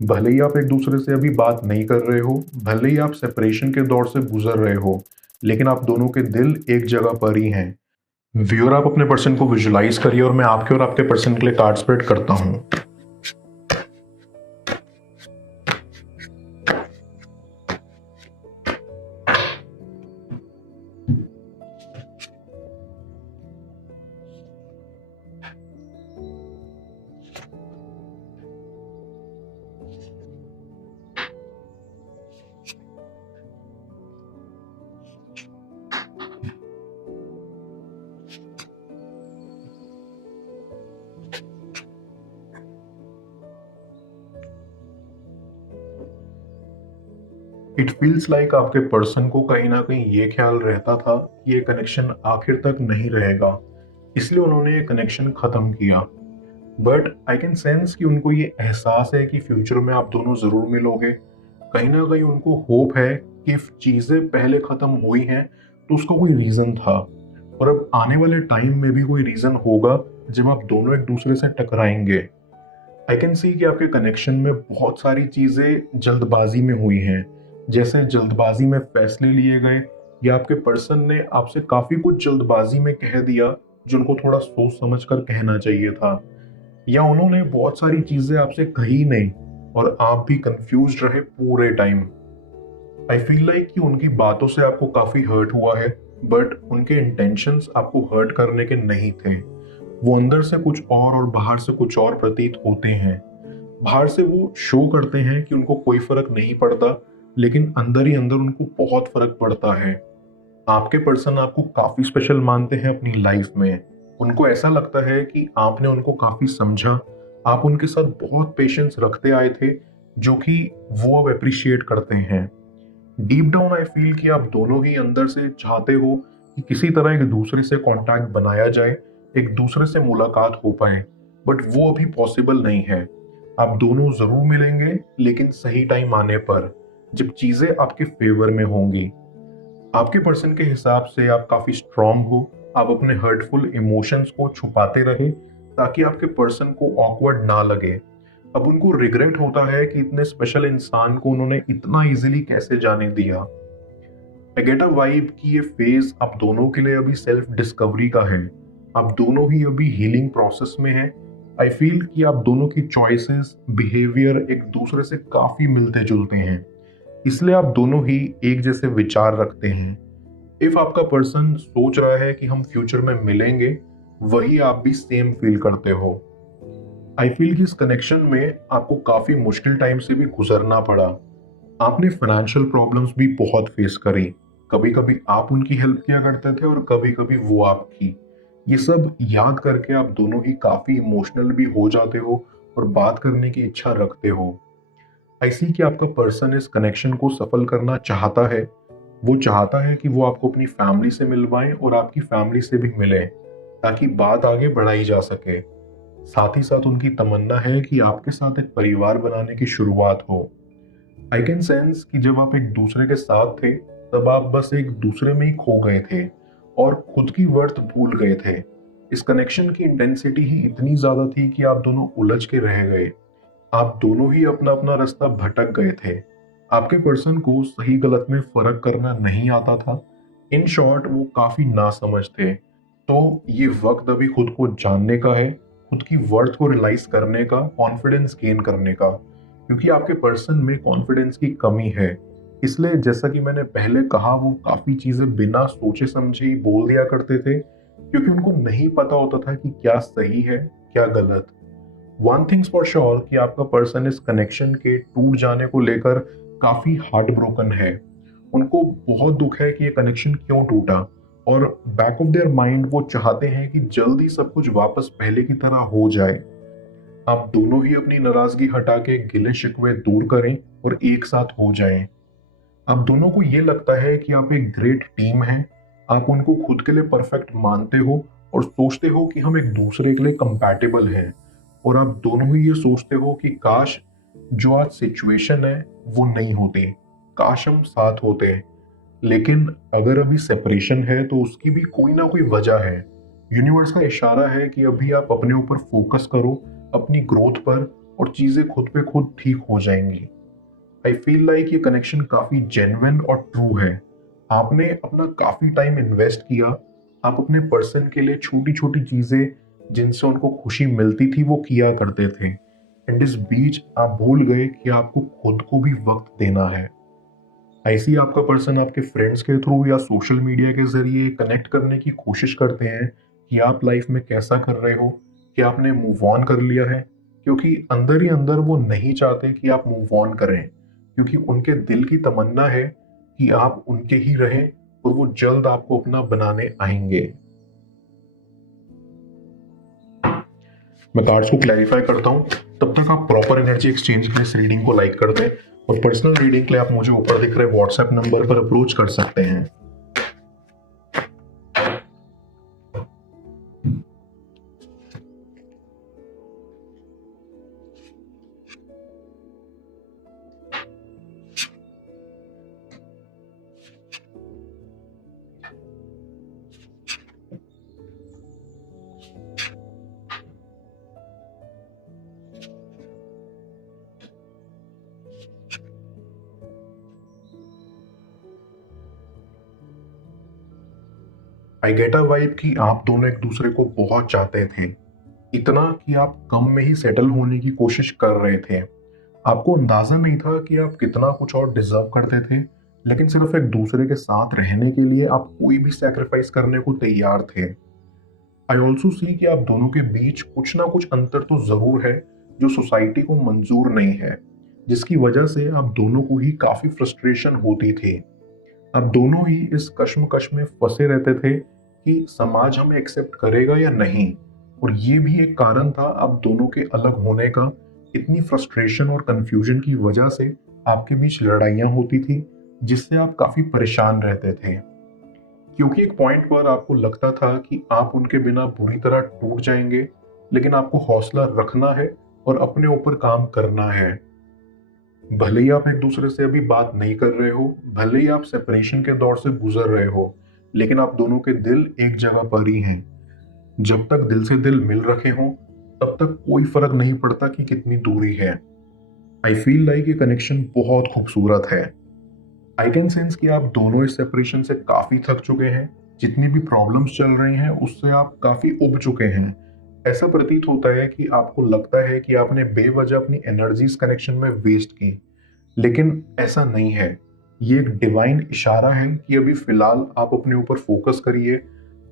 भले ही आप एक दूसरे से अभी बात नहीं कर रहे हो, भले ही आप सेपरेशन के दौर से गुजर रहे हो, लेकिन आप दोनों के दिल एक जगह पर ही हैं। व्यूअर, आप अपने पर्सन को विजुलाइज करिए और मैं आपके और आपके पर्सन के लिए कार्ड स्प्रेड करता हूँ। इट फील्स लाइक आपके पर्सन को कहीं ना कहीं ये ख्याल रहता था कि ये कनेक्शन आखिर तक नहीं रहेगा, इसलिए उन्होंने ये कनेक्शन खत्म किया। बट आई कैन सेंस कि उनको ये एहसास है कि फ्यूचर में आप दोनों जरूर मिलोगे। कहीं ना कहीं उनको होप है कि चीजें पहले खत्म हुई हैं तो उसका कोई रीजन था, और अब आने वाले टाइम में भी कोई रीजन होगा जब आप दोनों एक दूसरे से टकराएंगे। आई कैन सी कि आपके कनेक्शन में बहुत सारी चीजें जल्दबाजी में हुई हैं, जैसे जल्दबाजी में फैसले लिए गए, या आपके पर्सन ने आपसे काफी कुछ जल्दबाजी में कह दिया जो उनको थोड़ा सोच समझ कर कहना चाहिए था, या उन्होंने बहुत सारी चीजें आपसे कही नहीं और आप भी कंफ्यूज रहे पूरे टाइम। आई फील लाइक कि उनकी बातों से आपको काफी हर्ट हुआ है, बट उनके इंटेंशंस आपको हर्ट करने के नहीं थे। वो अंदर से कुछ और बाहर से कुछ और प्रतीत होते हैं। बाहर से वो शो करते हैं कि उनको कोई फर्क नहीं पड़ता, लेकिन अंदर ही अंदर उनको बहुत फर्क पड़ता है। आपके पर्सन आपको काफी स्पेशल मानते हैं अपनी लाइफ में। उनको ऐसा लगता है कि आपने उनको काफी समझा, आप उनके साथ बहुत पेशेंस रखते आए थे, जो कि वो अब अप्रिशिएट करते हैं। डीप डाउन आई फील कि आप दोनों ही अंदर से चाहते हो कि किसी तरह एक दूसरे से कांटेक्ट बनाया जाए, एक दूसरे से मुलाकात हो पाए, बट वो अभी पॉसिबल नहीं है। आप दोनों जरूर मिलेंगे, लेकिन सही टाइम आने पर, जब चीजें आपके फेवर में होंगी। आपके पर्सन के हिसाब से आप काफी स्ट्रांग हो, आप अपने हर्टफुल इमोशंस को छुपाते रहे ताकि आपके पर्सन को ऑकवर्ड ना लगे। अब उनको रिग्रेट होता है कि इतने स्पेशल इंसान को उन्होंने इतना इजीली कैसे जाने दिया। आई गेट अ वाइब कि ये फेज आप दोनों के लिए अभी सेल्फ डिस्कवरी का है। आप दोनों ही अभी हीलिंग प्रोसेस में हैं। आई फील कि आप दोनों की चॉइसेस, बिहेवियर एक दूसरे से काफी मिलते जुलते हैं, इसलिए आप दोनों ही एक जैसे विचार रखते हैं। इफ आपका पर्सन सोच रहा है कि हम फ्यूचर में मिलेंगे, वही आप भी सेम फील करते हो। आई फील कि इस कनेक्शन में आपको काफी मुश्किल टाइम से भी गुजरना पड़ा। आपने फाइनेंशियल प्रॉब्लम्स भी बहुत फेस करी। कभी कभी आप उनकी हेल्प किया करते थे और कभी कभी वो आपकी। ये सब याद करके आप दोनों ही काफी इमोशनल भी हो जाते हो और बात करने की इच्छा रखते हो। आई सी कि आपका पर्सन इस कनेक्शन को सफल करना चाहता है। वो चाहता है कि वो आपको अपनी फैमिली से मिलवाएं और आपकी फैमिली से भी मिले, ताकि बात आगे बढ़ाई जा सके। साथ ही साथ उनकी तमन्ना है कि आपके साथ एक परिवार बनाने की शुरुआत हो। आई कैन सेंस कि जब आप एक दूसरे के साथ थे, तब आप बस एक दूसरे में ही खो गए थे और खुद की वर्थ भूल गए थे। इस कनेक्शन की इंटेंसिटी ही इतनी ज्यादा थी कि आप दोनों उलझ के रह गए। आप दोनों ही अपना अपना रास्ता भटक गए थे। आपके पर्सन को सही गलत में फर्क करना नहीं आता था। इन शॉर्ट, वो काफी नासमझ थे। तो ये वक्त अभी खुद को जानने का है, खुद की वर्थ को रियलाइज करने का, कॉन्फिडेंस गेन करने का, क्योंकि आपके पर्सन में कॉन्फिडेंस की कमी है। इसलिए जैसा कि मैंने पहले कहा, वो काफी चीजें बिना सोचे समझे ही बोल दिया करते थे, क्योंकि उनको नहीं पता होता था कि क्या सही है क्या गलत। वन थिंग्स फॉर श्योर कि आपका पर्सन इस कनेक्शन के टूट जाने को लेकर काफी हार्ट ब्रोकन है। उनको बहुत दुख है कि ये कनेक्शन क्यों टूटा, और बैक ऑफ देयर माइंड वो चाहते हैं कि जल्दी सब कुछ वापस पहले की तरह हो जाए। आप दोनों ही अपनी नाराजगी हटा के गिले शिकवे दूर करें और एक साथ हो जाएं। आप दोनों को ये लगता है कि आप एक ग्रेट टीम हैं। आप उनको खुद के लिए परफेक्ट मानते हो और सोचते हो कि हम एक दूसरे के लिए कंपैटिबल हैं। और आप दोनों ही ये सोचते हो कि काश जो आज सिचुएशन है वो नहीं होती, काश हम साथ होते। लेकिन अगर अभी सेपरेशन है तो उसकी भी कोई ना कोई वजह है। यूनिवर्स का इशारा है कि अभी आप अपने ऊपर फोकस करो, अपनी ग्रोथ पर, और चीज़ें खुद पे खुद ठीक हो जाएंगी। आई फील लाइक ये कनेक्शन काफ़ी जेन्युइन और ट्रू है। आपने अपना काफ़ी टाइम इन्वेस्ट किया, आप अपने पर्सन के लिए छोटी छोटी चीज़ें जिनसे उनको खुशी मिलती थी वो किया करते थे, एंड इस बीच आप भूल गए कि आपको खुद को भी वक्त देना है। ऐसे ही आपका पर्सन आपके फ्रेंड्स के थ्रू या सोशल मीडिया के जरिए कनेक्ट करने की कोशिश करते हैं कि आप लाइफ में कैसा कर रहे हो, कि आपने मूव ऑन कर लिया है, क्योंकि अंदर ही अंदर वो नहीं चाहते कि आप मूव ऑन करें, क्योंकि उनके दिल की तमन्ना है कि आप उनके ही रहें और वो जल्द आपको अपना बनाने आएंगे। मैं कार्ड्स को क्लैरिफाई करता हूँ, तब तक आप प्रॉपर एनर्जी एक्सचेंज के लिए इस रीडिंग को लाइक कर दें, और पर्सनल रीडिंग के लिए आप मुझे ऊपर दिख रहे व्हाट्सएप नंबर पर अप्रोच कर सकते हैं। आई गेट अ वाइब कि आप दोनों एक दूसरे को बहुत चाहते थे, इतना कि आप कम में ही सेटल होने की कोशिश कर रहे थे। आपको अंदाजा नहीं था कि आप कितना कुछ और डिजर्व करते थे, लेकिन सिर्फ एक दूसरे के साथ रहने के लिए आप कोई भी सैक्रिफाइस करने को तैयार थे। आई ऑल्सो सी कि आप दोनों के बीच कुछ ना कुछ अंतर तो जरूर है जो सोसाइटी को मंजूर नहीं है, जिसकी वजह से आप दोनों को ही काफी फ्रस्ट्रेशन होती थी। आप दोनों ही इस कश्मकश में फंसे रहते थे कि समाज हमें एक्सेप्ट करेगा या नहीं, और ये भी एक कारण था आप दोनों के अलग होने का। इतनी फ्रस्ट्रेशन और कंफ्यूजन की वजह से आपके बीच लड़ाइयाँ होती थी, जिससे आप काफी परेशान रहते थे, क्योंकि एक पॉइंट पर आपको लगता था कि आप उनके बिना बुरी तरह टूट जाएंगे, लेकिन आपको हौसला रखना है और अपने ऊपर काम करना है। भले ही आप एक दूसरे से अभी बात नहीं कर रहे हो, भले ही आप सेपरेशन के दौर से गुजर रहे हो, लेकिन आप दोनों के दिल एक जगह पर ही हैं। जब तक दिल से दिल मिल रखे हों, तब तक कोई फर्क नहीं पड़ता कि कितनी दूरी है। आई फील लाइक ये कनेक्शन बहुत खूबसूरत है। आई कैन सेंस कि आप दोनों इस सेपरेशन से काफी थक चुके हैं। जितनी भी प्रॉब्लम्स चल रही हैं उससे आप काफी उब चुके हैं। ऐसा प्रतीत होता है कि आपको लगता है कि आपने बेवजह अपनी एनर्जी कनेक्शन में वेस्ट की, लेकिन ऐसा नहीं है। ये एक डिवाइन इशारा है कि अभी फिलहाल आप अपने ऊपर फोकस करिए।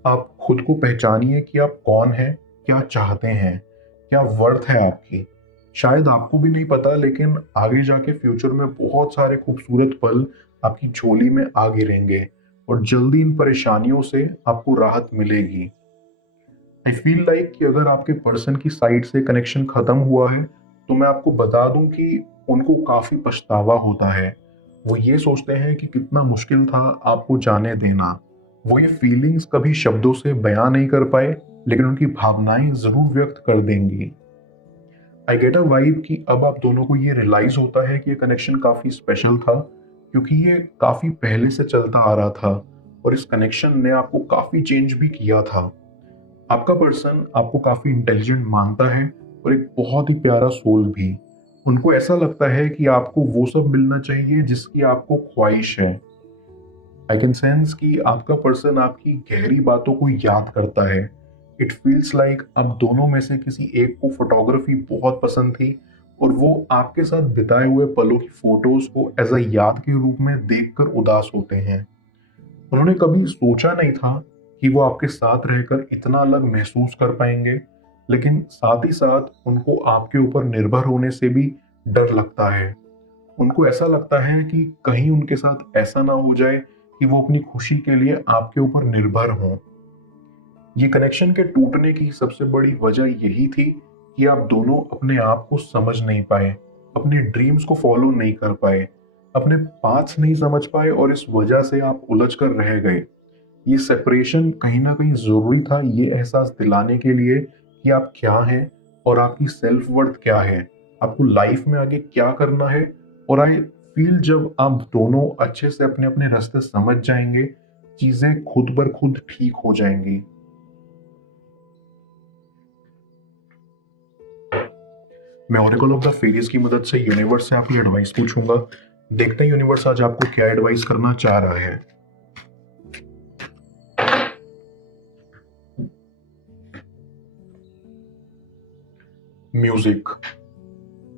आप खुद को पहचानिए कि आप कौन हैं, क्या चाहते हैं, क्या वर्थ है आपकी। शायद आपको भी नहीं पता, लेकिन आगे जाके फ्यूचर में बहुत सारे खूबसूरत पल आपकी झोली में आ गिरेंगे, और जल्दी इन परेशानियों से आपको राहत मिलेगी। आई फील लाइक कि अगर आपके पर्सन की साइड से कनेक्शन खत्म हुआ है, तो मैं आपको बता दूं कि उनको काफी पछतावा होता है। वो ये सोचते हैं कि कितना मुश्किल था आपको जाने देना। वो ये फीलिंग्स कभी शब्दों से बयां नहीं कर पाए, लेकिन उनकी भावनाएं जरूर व्यक्त कर देंगी। आई गेट अ वाइब कि अब आप दोनों को ये रियलाइज होता है कि ये कनेक्शन काफी स्पेशल था, क्योंकि ये काफी पहले से चलता आ रहा था, और इस कनेक्शन ने आपको काफी चेंज भी किया था। आपका पर्सन आपको काफी इंटेलिजेंट मानता है, और एक बहुत ही प्यारा सोल भी। उनको ऐसा लगता है कि आपको वो सब मिलना चाहिए जिसकी आपको ख्वाहिश है। आई कैन सेंस कि आपका पर्सन आपकी गहरी बातों को याद करता है। इट फील्स लाइक अब दोनों में से किसी एक को फोटोग्राफी बहुत पसंद थी, और वो आपके साथ बिताए हुए पलों की फोटोज को एज अ याद के रूप में देखकर उदास होते हैं। उन्होंने कभी सोचा नहीं था कि वो आपके साथ रहकर इतना अलग महसूस कर पाएंगे, लेकिन साथ ही साथ उनको आपके ऊपर निर्भर होने से भी डर लगता है। उनको ऐसा लगता है कि कहीं उनके साथ ऐसा ना हो जाए कि वो अपनी खुशी के लिए आपके ऊपर निर्भर हों। ये कनेक्शन के टूटने की सबसे बड़ी वजह यही थी कि आप दोनों अपने आप को समझ नहीं पाए, अपने ड्रीम्स को फॉलो नहीं कर पाए, अपने पाथ्स नहीं समझ पाए, और इस वजह से आप उलझ कर रह गए। ये सेपरेशन कहीं ना कहीं जरूरी था, ये एहसास दिलाने के लिए कि आप क्या हैं और आपकी सेल्फ वर्थ क्या है, आपको लाइफ में आगे क्या करना है। और आई फील जब आप दोनों अच्छे से अपने अपने रास्ते समझ जाएंगे, चीजें खुद बर खुद ठीक हो जाएंगी। मैं ओरेकल ऑफ द फेरीज की मदद से यूनिवर्स से आपकी एडवाइस पूछूंगा। देखते हैं यूनिवर्स आज आपको क्या एडवाइस करना चाह रहा है। म्यूजिक।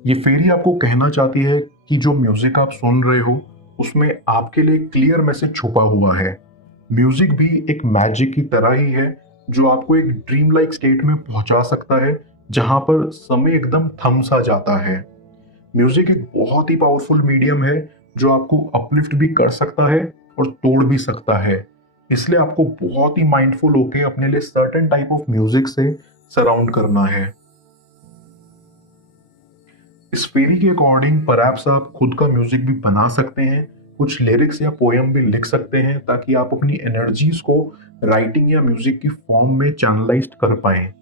ये फेरी आपको कहना चाहती है कि जो म्यूजिक आप सुन रहे हो उसमें आपके लिए क्लियर मैसेज छुपा हुआ है। म्यूजिक भी एक मैजिक की तरह ही है जो आपको एक ड्रीम लाइक स्टेट में पहुंचा सकता है जहां पर समय एकदम थम सा जाता है। म्यूजिक एक बहुत ही पावरफुल मीडियम है जो आपको अपलिफ्ट भी कर सकता है और तोड़ भी सकता है। इसलिए आपको बहुत ही माइंडफुल होकर अपने लिए सर्टेन टाइप ऑफ म्यूजिक से सराउंड करना है। इस फेरी के अकॉर्डिंग परहैप्स आप खुद का म्यूजिक भी बना सकते हैं, कुछ लिरिक्स या पोयम भी लिख सकते हैं ताकि आप अपनी एनर्जीज को राइटिंग या म्यूजिक की फॉर्म में चैनलाइज कर पाए।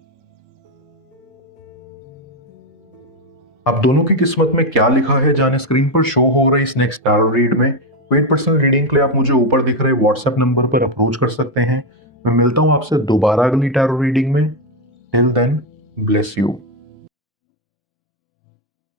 आप दोनों की किस्मत में क्या लिखा है जाने स्क्रीन पर शो हो रहे इस नेक्स्ट टैरो रीड में। पेड पर्सनल रीडिंग के लिए आप मुझे ऊपर दिख रहे व्हाट्सएप नंबर पर अप्रोच कर सकते हैं। मैं मिलता हूं आपसे दोबारा अगली टैरो रीडिंग में। Till then, bless you.